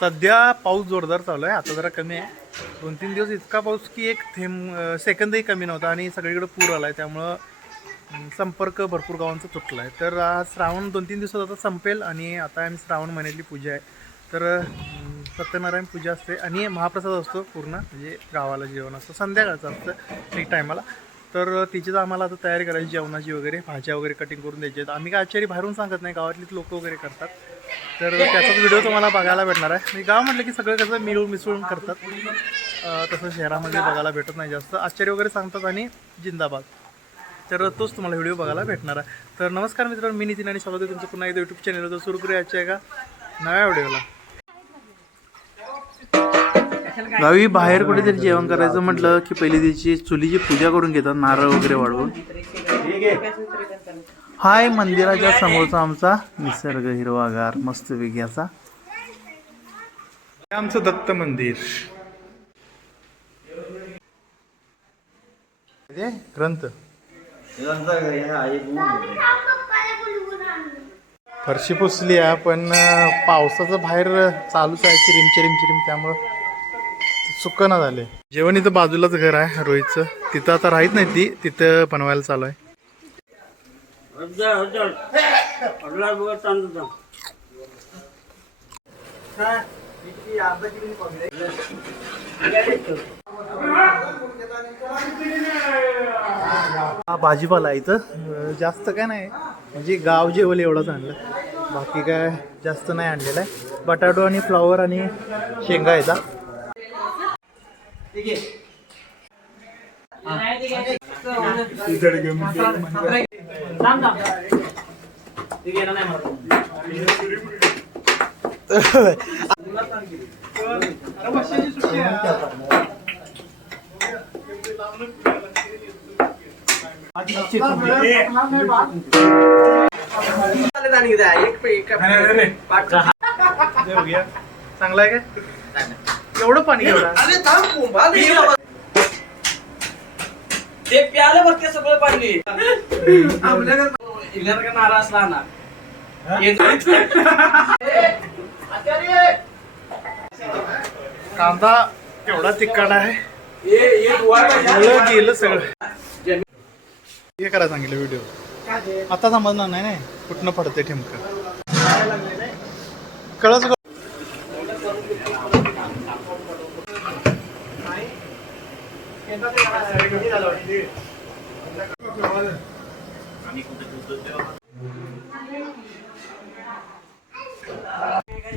सध्या पाऊस जोरदार चालू आहे. आता जरा कमी आहे. दोन तीन दिवस इतका पाऊस की एक थेंब सेकंदही कमी नव्हता आणि सगळीकडे पूर आला आहे त्यामुळं संपर्क भरपूर गावांचा तुटला आहे तर आज श्रावण दोन तीन दिवसात आता संपेल आणि आता आम्ही श्रावण महिन्यातली पूजा आहे. तर सत्यनारायण पूजा असते आणि महाप्रसाद असतो पूर्ण म्हणजे गावाला जेवण असतं. संध्याकाळचं असतं एक टायमाला तर तिचीच आम्हाला आता तयारी करायची जेवणाची वगैरे भाज्या वगैरे कटिंग करून द्यायची आहेत. आम्ही काय आश्चर्य बाहेरून सांगत नाही गावातलीच लोक वगैरे करतात. तर त्याचाच व्हिडिओ तुम्हाला बघायला भेटणार आहे. गाव म्हटलं की सगळं कसं मिळून मिसळून करतात. तसं शहरामध्ये बघायला भेटत नाही जास्त. आश्चर्य वगैरे सांगतात आणि जिंदाबाद. तर तोच तुम्हाला व्हिडिओ बघायला भेटणार आहे. तर नमस्कार मित्रांनो मी नितीन आणि स्वागत आहे तुमचं पुन्हा एकदा यूट्यूब चॅनलवर सुरू करायचं आहे का नव्या व्हिडिओला. गावी बाहेर कुठेतरी जेवण करायचं म्हटलं की पहिली त्याची चुलीची पूजा करून घेतात नारळ वगैरे वाढवून. हाय मंदिराच्या समोरचा आमचा निसर्ग हिरवागार मस्त वेग्याचा हे आमचं दत्त मंदिर. ग्रंथ. फरशी पुसली आहे पण पावसाचं बाहेर चालूच आहे चिरिम चिरिम चिरिम त्यामुळं सुकना झाले जेवण इथं बाजूलाच घर आहे रोहितचं. तिथं आता राहत नाही ती तिथं बनवायला चालू आहे. हा भाजीपाला आहे इथं. जास्त काय नाही. म्हणजे गाव जेवल एवढंच आणलं. बाकी काय जास्त नाही आणलेलं आहे. बटाटो आणि फ्लॉवर आणि शेंगा येतात चांगला आहे काय एवढं पाणी एवढं ते प्यायला बघते सगळं पाणी का नाराज राहणार कांदा एवढा तिखट आहे गेलं सगळं. हे करा सांगितलं व्हिडिओ आता समजणार नाही ना कुठनं पडते ठेमकं? कळच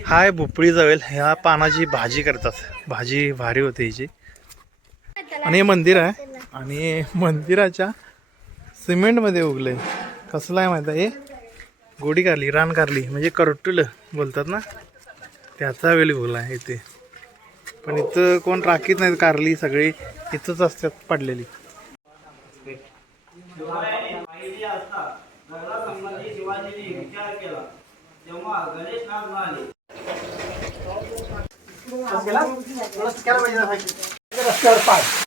हाय भोपळी जवेल ह्या पानाची भाजी करतात. भाजी भारी होते हिची. आणि हे मंदिर आहे. आणि मंदिराच्या सिमेंटमध्ये उगलंय. कसलं आहे माहीत आहे? गोडी कारली रान कारली म्हणजे करटुलं बोलतात ना? त्याचा वेळ उगला आहे इथे. पण इथं कोण राखीत नाहीत कारली सगळी इथंच असतात पडलेली. तेव्हा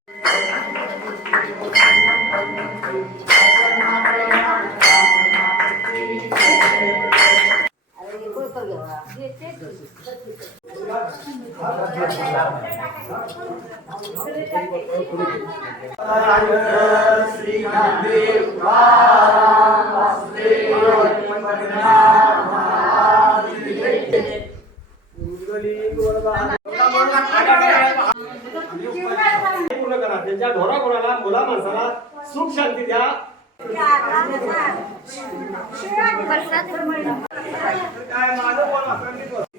त्यांच्या ढोरा कोणाला मुला माणसाला सुख शांती द्या काय माझं पण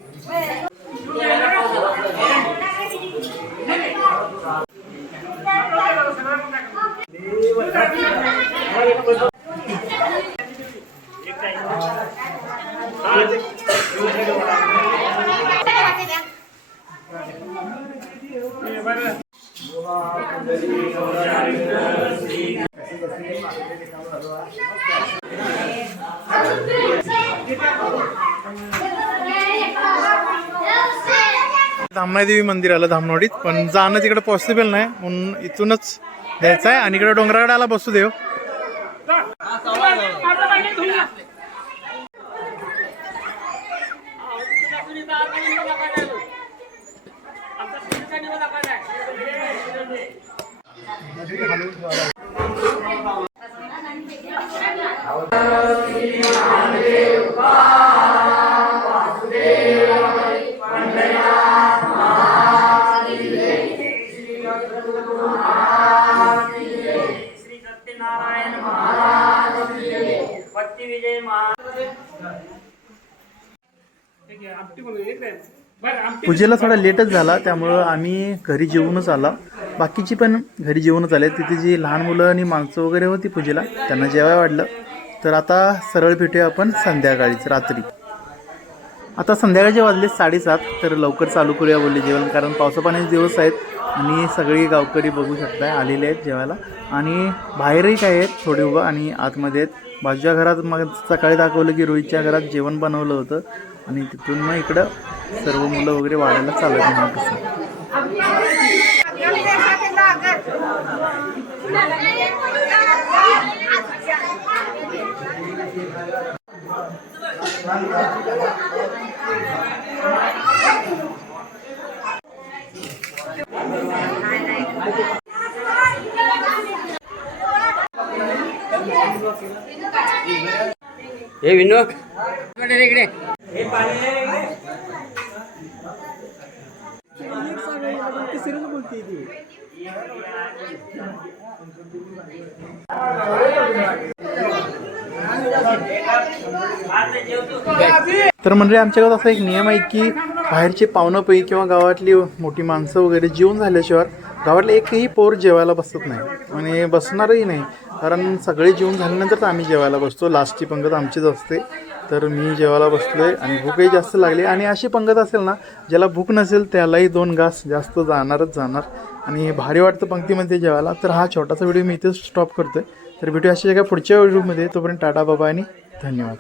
धामणाई देवी मंदिर आलं धामनवडीत पण जाणं तिकडे पॉसिबल नाही. म्हणून इथूनच द्यायचं आहे. आणि इकडे डोंगराकडे आला बसू देव. पूजेला थोडा लेटच झाला त्यामुळं आम्ही घरी जेवूनच आला. बाकीची पण घरी जेवूनच आले. तिथे जी लहान मुलं आणि माणसं वगैरे होती पूजेला त्यांना जेवाय वाढलं. तर आता सरळ भेटूया आपण संध्याकाळीच रात्री. आता संध्याकाळचे वाजले साडेसात तर लवकर चालू करूया बोलले जेवण कारण पावसापाण्याचे दिवस आहेत आणि सगळी गावकरी बघू शकताय आलेले आहेत जेवायला. आणि बाहेरही काय आहेत थोडे उभं आणि आतमध्ये आहेत. माझ्या घरात मग सकाळी दाखवलं की रोहितच्या घरात जेवण बनवलं होतं. आणि तिथून मग इकडं सर्व मुलं वगैरे वाढायला चालू आहे महाप्रसाद हे विनोद. इकडे इकडे. हे पाणी तर म्हणजे आमच्या गावात असा एक नियम आहे की बाहेरचे पाहुणं पै किंवा गावातली मोठी माणसं वगैरे जेवून झाल्याशिवाय गावातले एकही पोर जेवायला बसत नाही आणि बसणारही नाही. कारण सगळे जेवून झाल्यानंतर तर आम्ही जेवायला बसतो. लास्टची पंगत आमचीच असते. तर मी जेवायला बसलोय आणि भूकही जास्त लागली. आणि अशी पंगत असेल ना ज्याला भूक नसेल त्यालाही दोन घास जास्त जाणारच जाणार. आणि भारी वाटतं पंक्तीमध्ये जेवायला. तर हा छोटासा व्हिडिओ मी इथेच स्टॉप करतोय. तर व्हिडिओ अशा एका पुढच्या व्हिडिओमध्ये. तोपर्यंत टाटा बाबा आणि धन्यवाद.